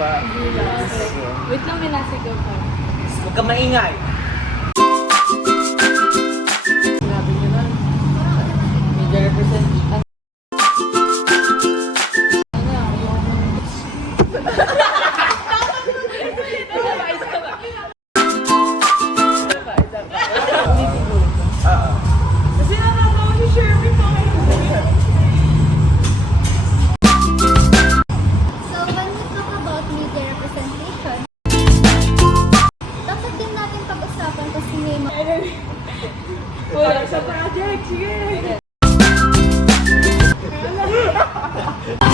ba? Wait lang, may nasigaw pa. Huwag ka maingay. Sinabi niyo na. Media representation. Kasi nakakawa si Sherwin pa kayo. So, when we talk about media representation, dapat din natin pag-usapan kung sino yung mga Wala sa project, sige.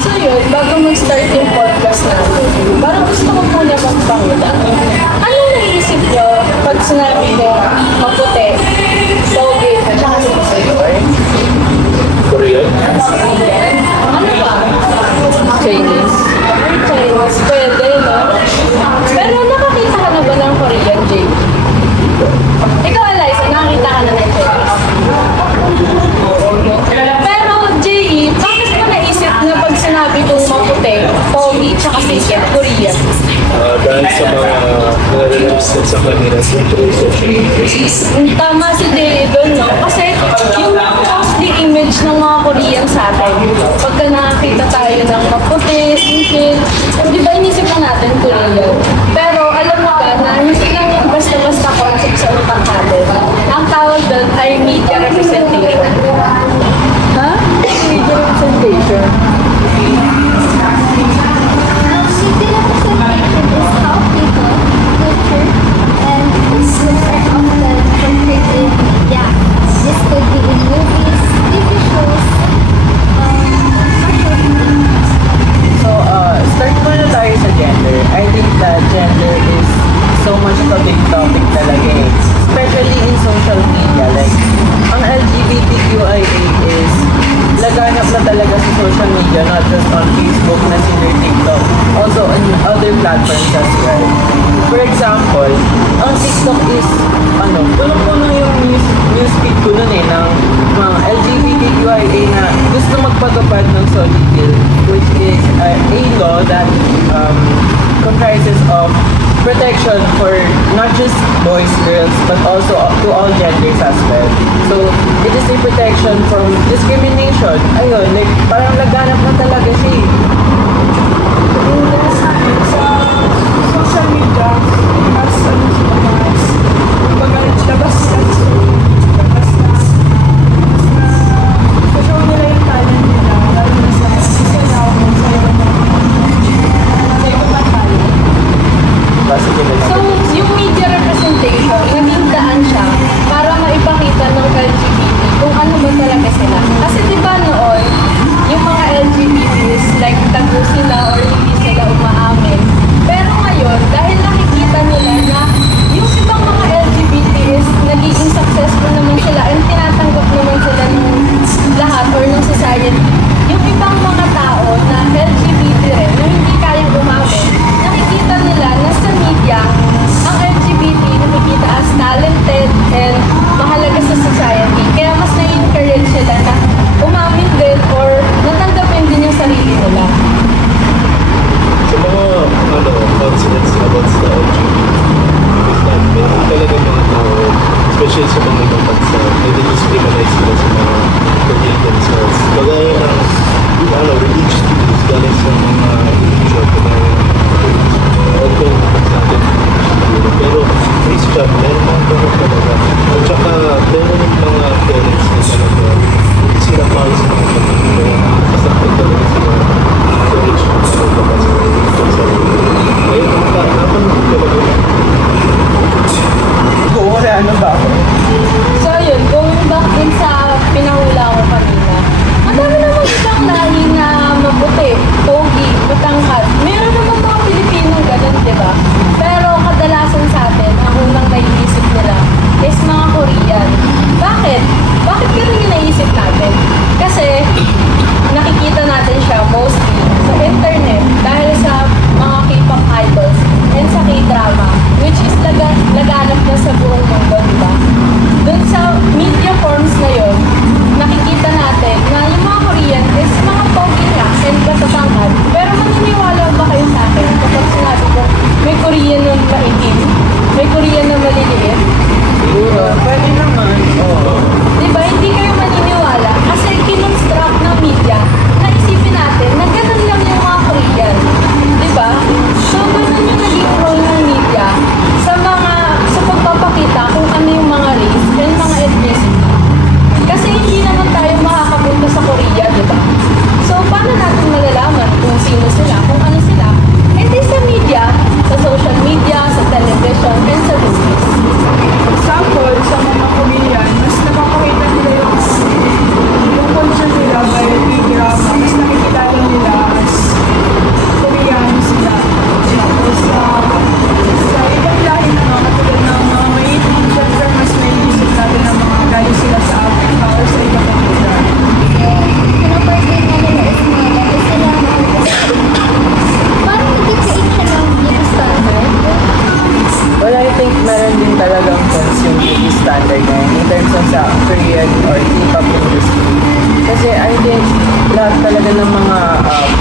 So yun, bago mag-start yung podcast natin, parang gusto ko muna magpangita. Anong naisip nyo pag sinabi ko maputi, pogi, at saka sensor? Korean? Ano ba? Chinese. Chinese, pwede, no? Pero nakakita ka na ba ng Korean, Jay? Ikaw, Eliza, nakakita ka na ng Chinese? Pero, Jay, bakit mo naisip na pag sinabi kong maputi, pogi, tsaka sikat, Korean? Dahil sa mga nare-represent sa kanila sa social media. Tama si Jay doon, no? Kasi yung mostly image ng mga Korean sa atin, pagka nakakita tayo ng maputi, sikat, di ba inisip na natin Korean? Pero alam mo ba na hindi lang yung basta-basta concept sa utak natin. Ang tawag doon ay media representation. Ha? Media representation. media representation is how people, culture, and customs are often portrayed in media. This could be in movies, TV shows, social media. So, start muna tayo sa gender. I think that gender is so much of a big topic talaga eh. Especially in social media. Like, ang LGBTQIA is laganap na talaga sa social media, not just on Facebook, Messenger, TikTok. Also on other platforms as well. For example, ang TikTok is, puno-puno yung newsfeed ko nun eh, ng mga LGBTQIA na gusto magpatupad ng solid bill, which is a law that comprises of protection for not just boys, girls, but also to all genders as well. So, it is a protection from discrimination. Ayun, like, parang laganap na talaga siya eh. Sa social media, mas kumbaga labas sila sa labas na show nila yung talent nila, lalo na sa sisilaw mo sa ibang talent. Basta So, yung media representation, naging daan siya para maipakita ng LGBT kung ano ba talaga sila. Kasi di ba noon, yung mga LGBTs, like tago sila or hindi sila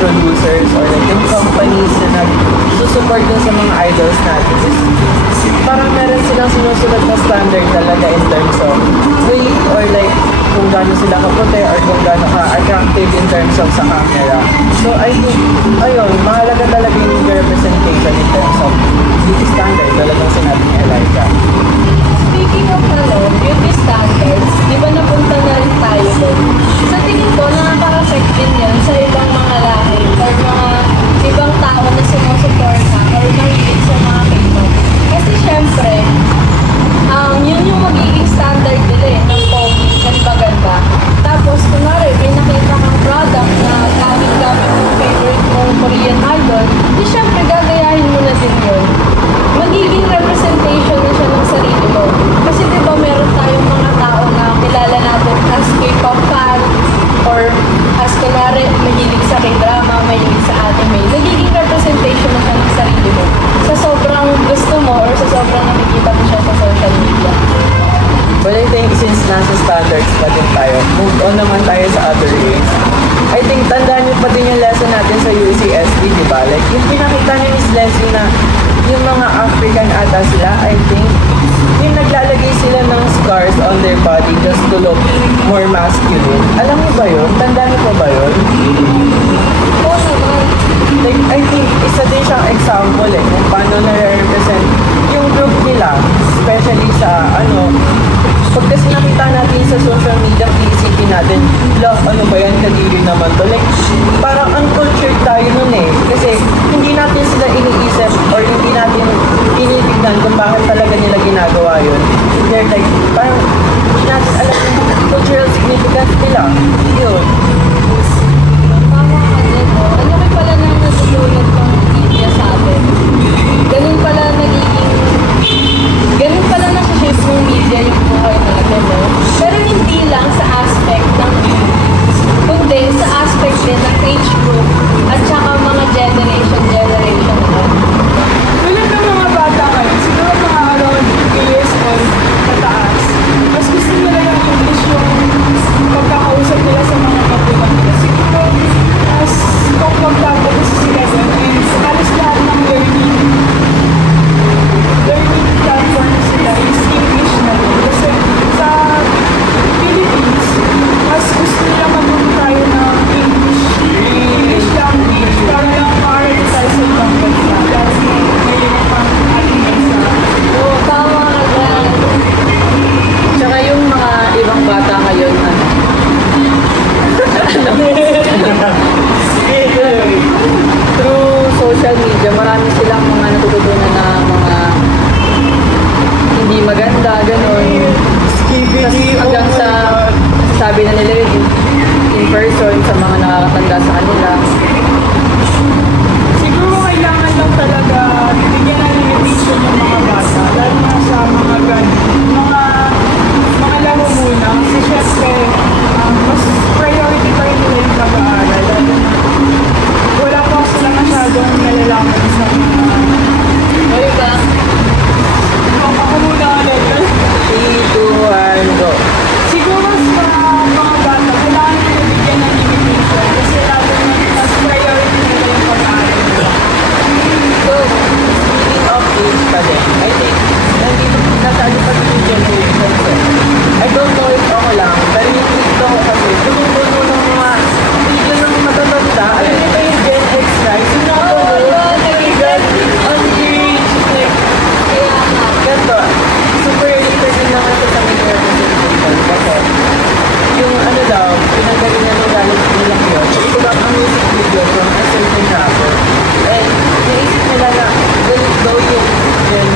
producers or like yung companies na nag-support dun sa mga idols natin is parang meron silang sinusunod na standard talaga in terms of weight or like kung gaano sila kaputi or kung gaano ka-attractive in terms of sa camera. So I think, ayun, mahalaga talaga yung representation in terms of beauty standard talagang sinabi ni Elijah. Speaking of beauty standards, di ba napunta na rin tayo doon? Sa tingin ko, nakaka-affect din yan sa ibang mga lahi or mga ibang tao na sumusuporta or mahilig sa mga K-pop. Kasi syempre, yun yung magiging standard nila ng pogi and maganda. Tapos, kunwari, may nakita kang product na gamit-gamit yung favorite mong Korean idol, di syempre, gagayahin mo na din yun. Magiging representation na siya ng sarili mo. Kasi di ba meron tayong mga tao na kilala natin as K-pop fan or as kunwari mahilig sa K-drama, mahilig sa anime. Nagiging representation na siya ng sarili mo. Sa sobrang gusto mo or sa sobrang nakikita mo siya sa social media. Well, I think since nasa standards pa din tayo, move on naman tayo sa other ways. I think tandaan niyo pa din yung lesson natin sa UCSB, di ba? Like, yung pinakita ni Miss Leslie na yung mga African ata sila, I think, yung naglalagay sila ng scars on their body just to look more masculine. Alam niyo ba yun? Tandaan niyo pa ba yun? Oo naman. Like, I think, isa din siyang example kung paano na-represent yung group nila, especially sa, pag kasi nakita natin sa social media, iisipin natin, ano ba yan, kadiri naman to. Like, parang uncultured tayo nun kasi hindi natin sila iniisip or hindi natin tinitignan kung bakit talaga nila ginagawa yun. They're like, parang hindi natin alam yung cultural significance nila. Yun. Tama ka din, no? Ano kayo pala nang natutulog ng media sa atin? Ganun pala nasa-shape ng media yung buhay natin, no? Pero hindi lang sa aspect ng beauty, kundi sa aspect din ng age group at saka mga generation na. Tulad ng mga bata kayo, siguro mga around 2 years old pataas, mas gusto nila yung English yung pagkakausap nila sa mga magulang nila. Siguro, as kung magpapagos sila doon, and halos lahat ng learning platforms sila is English na din. Kasi sa Philippines, mas gusto nila matuto tayo ng English language para lang maaral tayo sa ibang bansa. Lalo na ngayon pang ating bansa. Oo, tama ka dyan. Tsaka yung mga ibang bata ngayon, through social media, marami silang mga natututunan na mga hindi maganda, gano'n. Tapos hanggang sa sabi na nila yun in person sa mga nakakatanda sa kanila. Siguro kailangan lang talaga bigyan ng limitation yung mga bata. Lalo na sa mga mga laro muna. Kasi syempre, mas priority pa rin nila yung pag-aaral. Lalo na wala pa sila masyadong nalalaman sa mga... Oy ba? Ako muna ulit. 3, 2, 1, go. Siguro sa mga bata, kailangan nila bigyan ng limitation. Kasi lalo na mas priority nila yung pag-aaral. So, speaking of age pa din, I think, nandito nasali pa din yung generations I don't know if ako lang, pero yung TikTok ko kasi, tumutulo ng mga video ng matatanda. Alam niyo ba yung Gen X, right? Yung nakatulo, nag-igan, underage, like, ganito, super related din naman ito sa mga representation. Kasi, yung daw, pinagalingan nila nilang yun. Ito ba ang music video from a certain rapper. And naisip nila na ganit daw yung Gen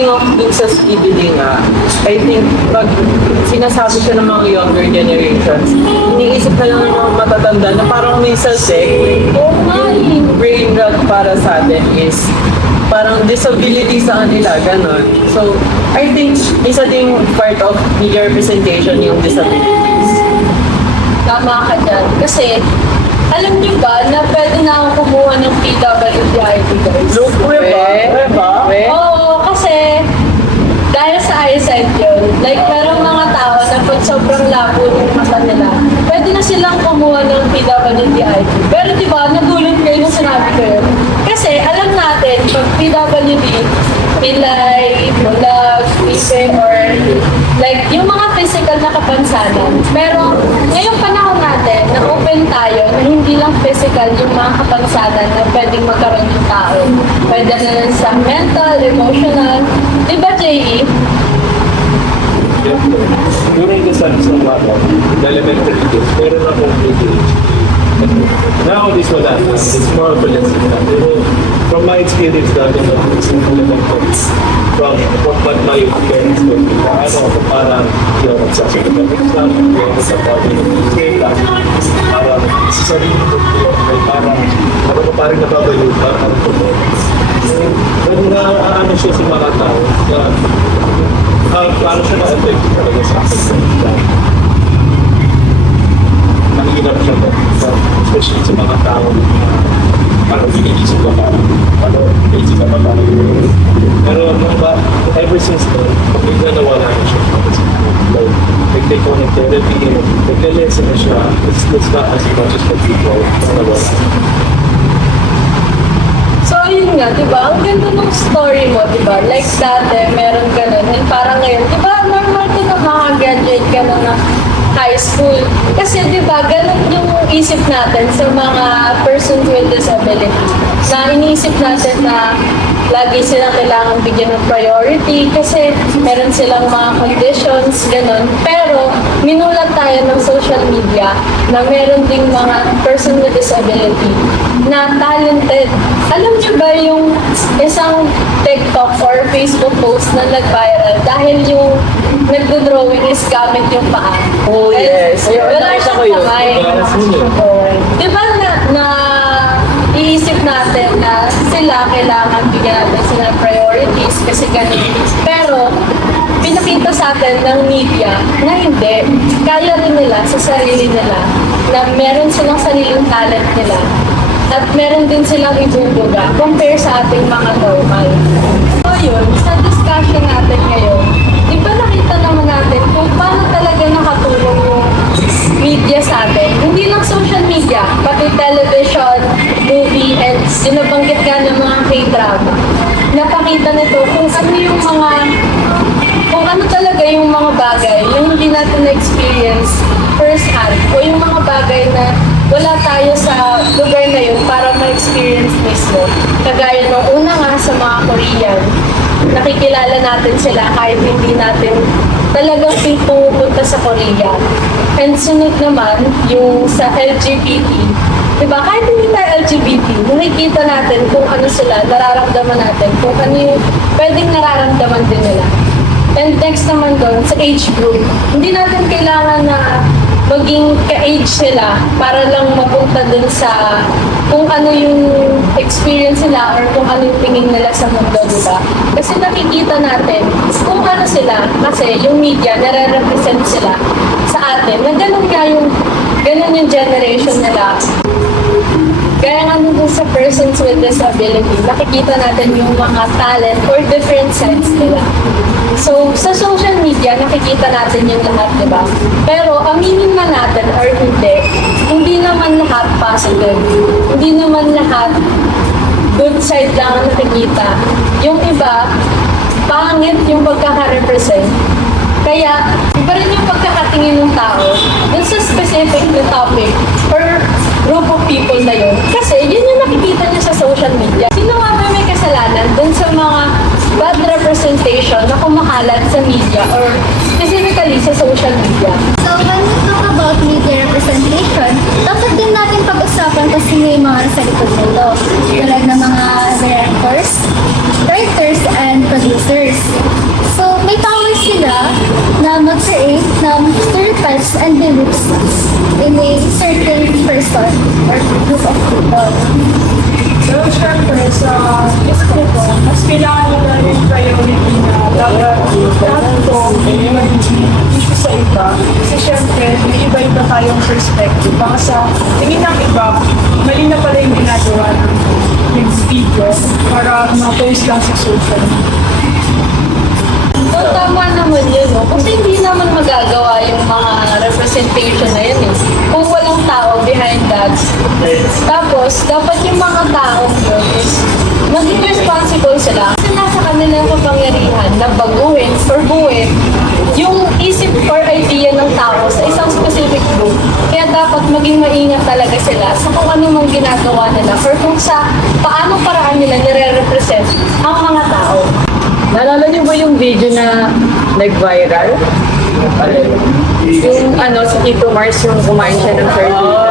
speaking of dun sa CBD nga, I think pag sinasabi siya ng mga younger generations, iniisip na lang ng mga matatanda na parang minsan Oo nga eh. brain rot para sa atin is parang disability sa kanila, ganon. So, I think isa ding part of media representation yung disabilities. Tama ka dyan. Kasi, alam niyo ba na pwede na akong kumuha ng PWD-ID, guys? Look, ba? Oo, kasi dahil sa eyesight yun, like merong mga tao na pag sobrang labo ng mata nila, pwede na silang kumuha ng PWD-ID. Pero di ba, nagulat kayo nung sinabi ko yun. Kasi alam natin, pag PWD, pilay, bulag, pipe, or like yung mga physical na kapansanan. Pero ngayong panahon natin, na-open tayo na hindi lang physical yung mga kapansanan na pwedeng magkaroon ng tao. Pwede na lang sa mental, emotional. Di ba, J.E.? During the times ng elementary days, meron akong ADHD. Nowadays, wala na. It's more of a lesson na. Pero from my experience dati na, from what my parents told me, na ano ako parang hindi ako nagsasagot ng exam, hindi ako sa parang nag-isip, parang sa sarili ko, parang ako pa parang nababaliw, parang pero na ano siya sa mga tao, paano siya na-effect talaga sa akin. Mahirap siya ba? Especially sa mga tao parang iniisip ka parang iniisip ka parang pero ever since then, bigla nawala na siya. Nag-take on ng therapy, nag-lesson na siya. It's not as much as the people na nawala. So, ayun nga, di ba? Ang ganda ng story mo, di ba? Like dati, meron ganun. And parang ngayon, di ba, normal ka na makagraduate ka na ng high school. Kasi, di ba, ganun yung isip natin sa mga persons with disability. Na iniisip natin na lagi silang kailangan bigyan ng priority kasi meron silang mga conditions, ganun. Pero, minulat tayo ng social media na meron ding mga person with disability na talented. Alam niyo ba yung isang TikTok or Facebook post na nag-viral dahil yung nagdo-drawing is gamit yung paa? Oh, yes. Ayun, Wala nakita siyang ko yun. kamay. Di ba na iisip natin na sila kailangan bigyan natin sila ng priorities kasi ganun. Pero, pinakita sa atin ng media na hindi. Kaya rin nila sa sarili nila na meron silang sariling talent nila at meron din silang ibubuga compare sa ating mga normal. So yun, sa discussion natin ngayon, di ba nakita naman natin kung paano talaga nakatulong yung media sa atin? Hindi lang social media, pati television, movie, and sinabanggit nga ng mga K-drama. Napakita nito kung ano talaga yung mga bagay yung hindi natin na-experience first hand o yung mga bagay na wala tayo sa lugar na yun para ma-experience mismo. Kagaya nung una nga sa mga Korean, nakikilala natin sila kahit hindi natin talagang pumupunta sa Korea. And sunod naman, yung sa LGBT, diba? Kahit hindi tayo LGBT, nakikita natin kung ano sila, nararamdaman natin, kung ano yung pwedeng nararamdaman din nila. And next naman doon, sa age group, hindi natin kailangan na maging ka-age sila para lang mapunta dun sa kung ano yung experience nila or kung ano yung tingin nila sa mundo, diba? Kasi nakikita natin kung ano sila, kasi yung media, nare-represent sila sa atin, na ganun yung generation nila. Kaya nga nung sa persons with disability, nakikita natin yung mga talent or different sides nila. So, sa social media, nakikita natin yung lahat, di ba? Pero, aminin na natin or hindi naman lahat positive. Hindi naman lahat good side lang ang nakikita. Yung iba, pangit yung pagkaka-represent. Kaya, iba rin yung pagkakatingin ng tao dun sa specific na topic or group of people na yun. Kasi yun yung nakikita niya sa social media. Sino nga ba may kasalanan dun sa mga bad representation na kumakalat sa media or specifically sa social media? So, when we talk about media representation, dapat din natin pag-usapan kung sino yung mga nasa likod nito. Tulad ng mga directors, writers, and producers. tayong perspective. Baka sa tingin ng iba, mali na pala yung ginagawa ng video para ma-post lang sa social media. So, tama naman yun, no? Kasi hindi naman magagawa yung mga representation na yun, eh. Kung walang tao behind that. Tapos, dapat yung mga tao yun is maging responsible sila. Kasi nasa kanila yung kapangyarihan na baguhin or buuin yung isip or idea ng tao sa isang specific group. Kaya dapat maging maingat talaga sila sa kung ano mang ginagawa nila or kung sa paano paraan nila nire-represent ang mga tao. Naalala niyo ba yung video na nag-viral? Yung si Tito Mars yung kumain siya ng sardina.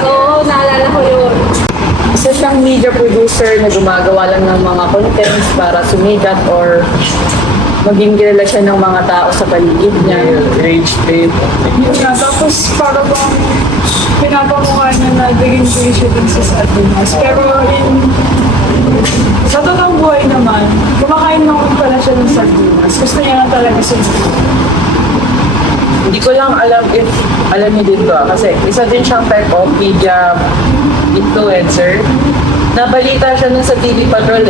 So, naalala ko yun. Isa siyang media producer na gumagawa lang ng mga contents para sumikat or maging kilala siya ng mga tao sa paligid niya. Rage bait. Yun nga, tapos para bang pinapamukha niya na biging-bigay siya dun sa sardinas. Pero sa totoong buhay naman, kumakain naman pala siya ng sardinas. Gusto niya na talaga sardinas. Hindi ko lang alam if alam niyo din to kasi isa din siyang type of media influencer. Nabalita siya nun sa TV Patrol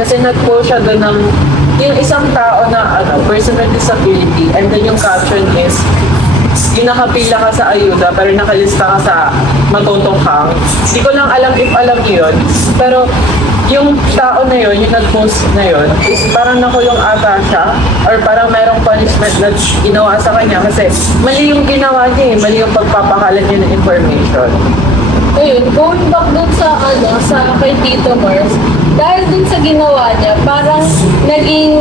kasi nag-post siya doon ng yung isang tao na person with disability and then yung caption is yung nakapila ka sa ayuda pero nakalista ka sa matutunghang. Hindi ko lang alam if alam niyo yun. Pero yung tao na yun, yung nag-post na yun, is parang nakulong ata siya or parang merong punishment na ginawa sa kanya kasi mali yung ginawa niya mali yung pagpapakalat niya ng information. Ayun, going back dun sa kay Tito Mars, dahil dun sa ginawa niya, parang naging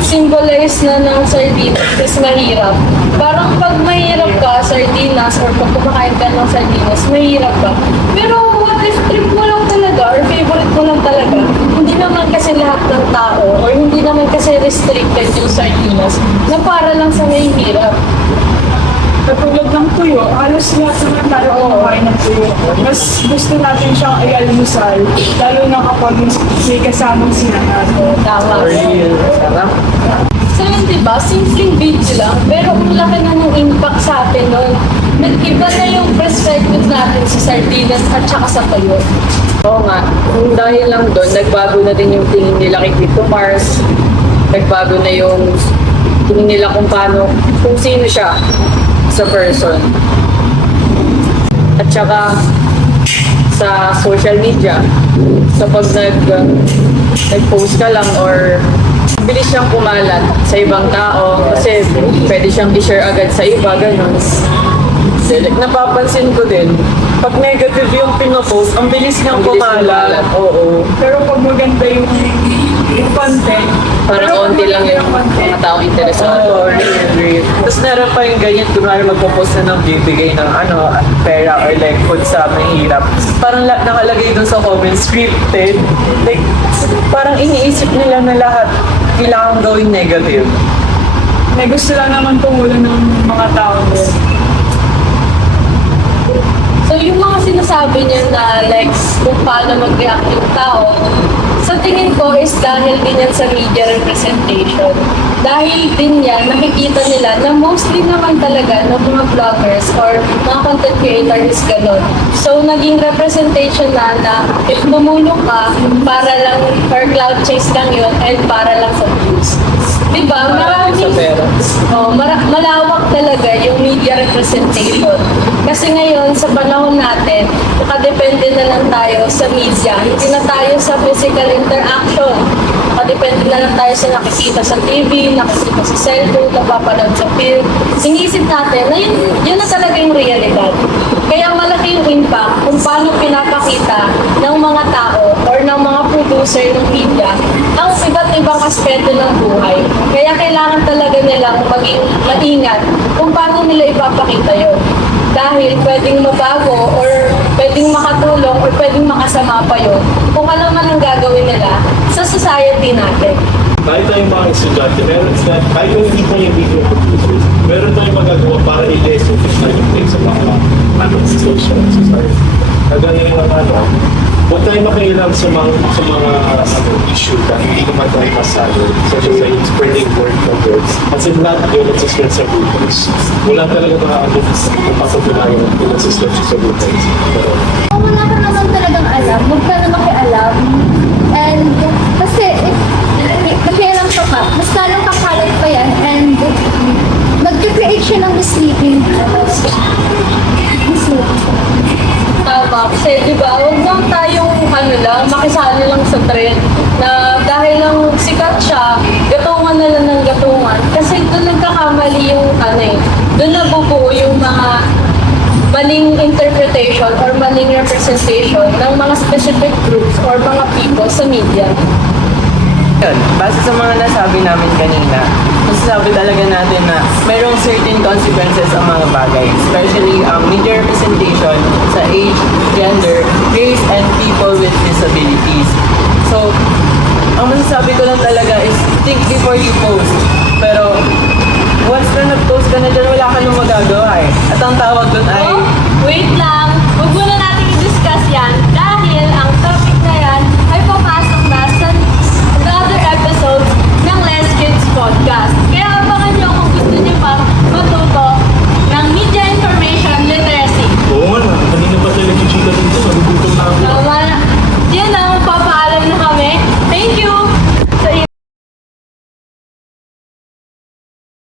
symbolize na ng sardinas is mahirap. Parang pag mahirap ka, sardinas, or pag kumakain ka ng sardinas, mahirap ka. Pero what if trip mo lang talaga, or favorite mo lang talaga, hindi naman kasi lahat ng tao, or hindi naman kasi restricted yung sardinas, na para lang sa mahihirap. Katulad ng tuyo, halos lahat naman tayo kumakain ng tuyo. Mas gusto natin siyang i-almusal, lalo na kapag may kasamang sinangag. Tama. Sarap. So yun, diba? Simpleng video lang, pero ang laki na ng impact sa atin nun. Nag-iba na yung perspective natin sa sardinas at saka sa tuyo. Oo nga, kung dahil lang doon, nagbago na din yung tingin nila kay Tito Mars. Nagbago na yung tingin nila kung sino siya sa person. At saka sa social media, kapag nag-post ka lang or bilis siyang kumalat sa ibang tao kasi pwede siyang i-share agad sa iba, ganun. Napapansin ko din, pag negative yung pinopost, ang bilis niyang kumalat. Oo. Pero pag maganda yung content, Parang konti lang yung mga taong interesado. Real. Tapos meron pa yung ganyan, kunwari magpo-post na ng bibigay ng pera or like food sa mahirap. Parang nakalagay dun sa comments, scripted. Like, parang iniisip nila na lahat kailangan gawing negative. may gusto lang naman tumulan ng mga tao din. So yung mga sinasabi niya na like kung paano mag-react yung tao, sa tingin ko is dahil din yan sa media representation. Dahil din yan, nakikita nila na mostly naman talaga ng mga vloggers or mga content creators gano'n. So naging representation na if tumulong ka, para lang, or cloud chase lang yun, and para lang sa views. Diba? Sa pera. Malawak talaga yung media representation. Kasi ngayon, sa panahon natin, nakadepende na lang tayo sa media. Hindi na tayo sa physical interaction. Nakadepende na lang tayo sa nakikita sa TV, nakikita sa cellphone, napapanood sa film. Iniisip natin na yun na talaga yung realidad. Kaya malaki yung impact kung paano pinapakita ng mga tao or ng mga producer ng media ang iba't ibang aspeto ng buhay. Kaya kailangan talaga nilang maging maingat kung paano nila ipapakita yun. Dahil pwedeng mabago or pwedeng makatulong or pwedeng makasama pa yun kung ano man ang gagawin nila sa society natin. Kahit tayong mga estudyante, kahit yung hindi tayo video producers, meron tayong magagawa para i-less yung technology sa mga social society. Nagaya ng huwag tayo makialam sa mga issue na hindi naman tayo masalo, such as like spreading word for word. Kasi lahat yun nagsispread sa bullets. Wala talaga makakabot kung papatunayan yung nagsispread sa bullets. Pero, Kung wala ka naman talagang alam, huwag ka na makialam. And kasi if nakialam ka pa, mas lalong kakalat pa yan. And nag-create siya ng misleading. Tama. Kasi, di ba, huwag lang tayong, makisali lang sa trend na dahil lang sikat siya, gatungan na lang ng gatungan. Kasi doon nagkakamali yung, doon nabubuo yung mga maling interpretation or maling representation ng mga specific groups or mga people sa media. Yun, base sa mga nasabi namin kanina, masasabi talaga natin na mayroong certain consequences ang mga bagay, especially ang media representation sa age, gender, race, and people with disabilities. So, ang masasabi ko lang talaga is think before you post. Pero, once na nag-post ka na dyan, wala ka nang magagawa eh. At ang tawag doon ay Oh, wait lang!